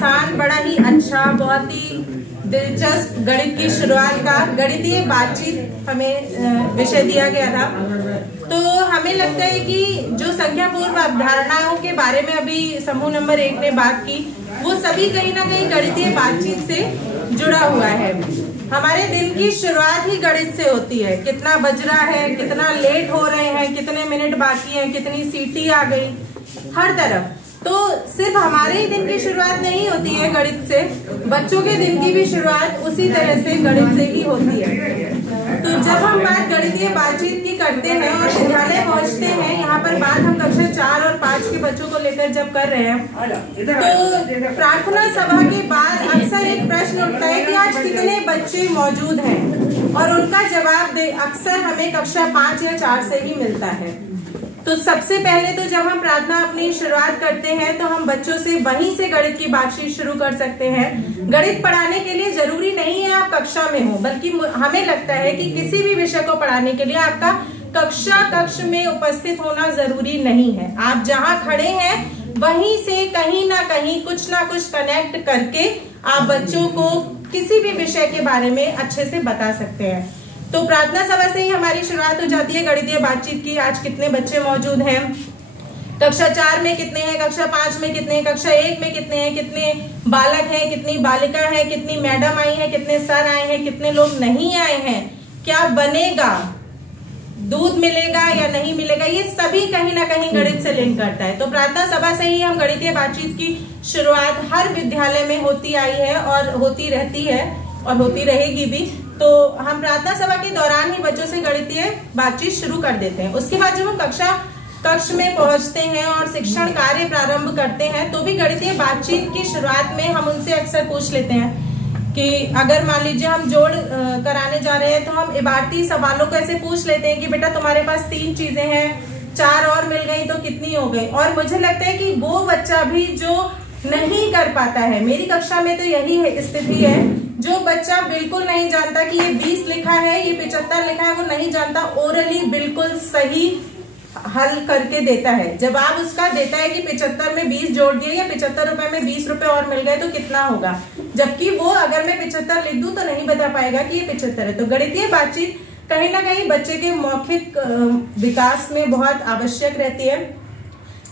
आसान, बड़ा ही अच्छा, बहुत ही दिलचस्प गणित की शुरुआत का गणितीय बातचीत हमें विषय दिया गया था। तो हमें लगता है कि जो संख्या पूर्व अवधारणाओं के बारे में अभी समूह नंबर 1 ने बात की, वो सभी कहीं ना कहीं गणितीय बातचीत से जुड़ा हुआ है। हमारे दिन की शुरुआत ही गणित से होती है। कितना बज रहा है, कितना लेट हो रहे हैं, कितने मिनट बाकी हैं, कितनी सीटी आ गई, हर तरफ। तो सिर्फ हमारे ही दिन की शुरुआत नहीं होती है गणित से, बच्चों के दिन की भी शुरुआत उसी तरह से गणित से ही होती है। तो जब हम बात गणितीय बातचीत की करते हैं और विद्यालय पहुंचते हैं, यहाँ पर बात हम कक्षा 4 और 5 के बच्चों को लेकर जब कर रहे हैं, तो प्रार्थना सभा के बाद अक्सर एक प्रश्न उठता है कि आज कितने बच्चे मौजूद हैं, और उनका जवाब अक्सर हमें कक्षा 5 या 4 से ही मिलता है। तो सबसे पहले तो जब हम प्रार्थना अपनी शुरुआत करते हैं तो हम बच्चों से वहीं से गणित की बातचीत शुरू कर सकते हैं। गणित पढ़ाने के लिए जरूरी नहीं है आप कक्षा में हो, बल्कि हमें लगता है कि किसी भी विषय को पढ़ाने के लिए आपका कक्ष में उपस्थित होना जरूरी नहीं है। आप जहां खड़े हैं वहीं से कहीं ना कहीं कुछ ना कुछ कनेक्ट करके आप बच्चों को किसी भी विषय के बारे में अच्छे से बता सकते हैं। तो प्रार्थना सभा से ही हमारी शुरुआत हो जाती है गणितीय बातचीत की। आज कितने बच्चे मौजूद हैं, कक्षा 4 में कितने हैं, कक्षा 5 में कितने हैं, कक्षा 1 में कितने हैं, कितने बालक हैं, कितनी बालिका है, कितनी मैडम आई है, कितने सर आए हैं, कितने लोग नहीं आए हैं, क्या बनेगा, दूध मिलेगा या नहीं मिलेगा, ये सभी कहीं ना कहीं गणित से लिंक करता है। तो प्रार्थना सभा से ही हम गणितीय बातचीत की शुरुआत हर विद्यालय में होती आई है और होती रहती है और होती रहेगी भी। तो हम प्रार्थना सभा के दौरान ही बच्चों से गणितीय बातचीत शुरू कर देते हैं। उसके बाद जब हम कक्ष में पहुंचते हैं और शिक्षण कार्य प्रारंभ करते हैं, तो भी गणितीय बातचीत की शुरुआत में हम उनसे अक्सर पूछ लेते हैं कि अगर मान लीजिए हम जोड़ कराने जा रहे हैं, तो हम इबारती सवालों को ऐसे पूछ लेते हैं कि बेटा तुम्हारे पास 3 चीजें हैं, 4 और मिल गई तो कितनी हो गई। और मुझे लगता है कि वो बच्चा भी जो नहीं कर पाता है, मेरी कक्षा में तो यही स्थिति है, जो बच्चा बिल्कुल नहीं जानता कि ये 20 लिखा है, ये 75 लिखा है, वो नहीं जानता, ओरली बिल्कुल सही हल करके देता है। जब आप उसका देता है कि 75 में 20 जोड़ दिए या 75 रुपए में 20 रुपए और मिल गए तो कितना होगा, जबकि वो अगर मैं 75 लिख दूं तो नहीं बता पाएगा कि ये 75 है। तो गणितीय बातचीत कहीं ना कहीं बच्चे के मौखिक विकास में बहुत आवश्यक रहती है।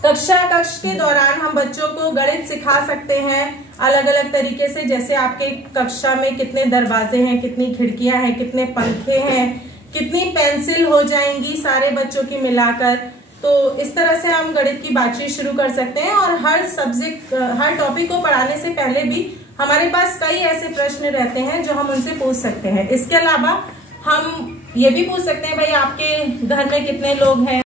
कक्ष के दौरान हम बच्चों को गणित सिखा सकते हैं अलग अलग तरीके से, जैसे आपके कक्षा में कितने दरवाजे हैं, कितनी खिड़कियां हैं, कितने पंखे हैं, कितनी पेंसिल हो जाएंगी सारे बच्चों की मिलाकर। तो इस तरह से हम गणित की बातचीत शुरू कर सकते हैं। और हर टॉपिक को पढ़ाने से पहले भी हमारे पास कई ऐसे प्रश्न रहते हैं जो हम उनसे पूछ सकते हैं। इसके अलावा हम ये भी पूछ सकते हैं, भाई आपके घर में कितने लोग हैं।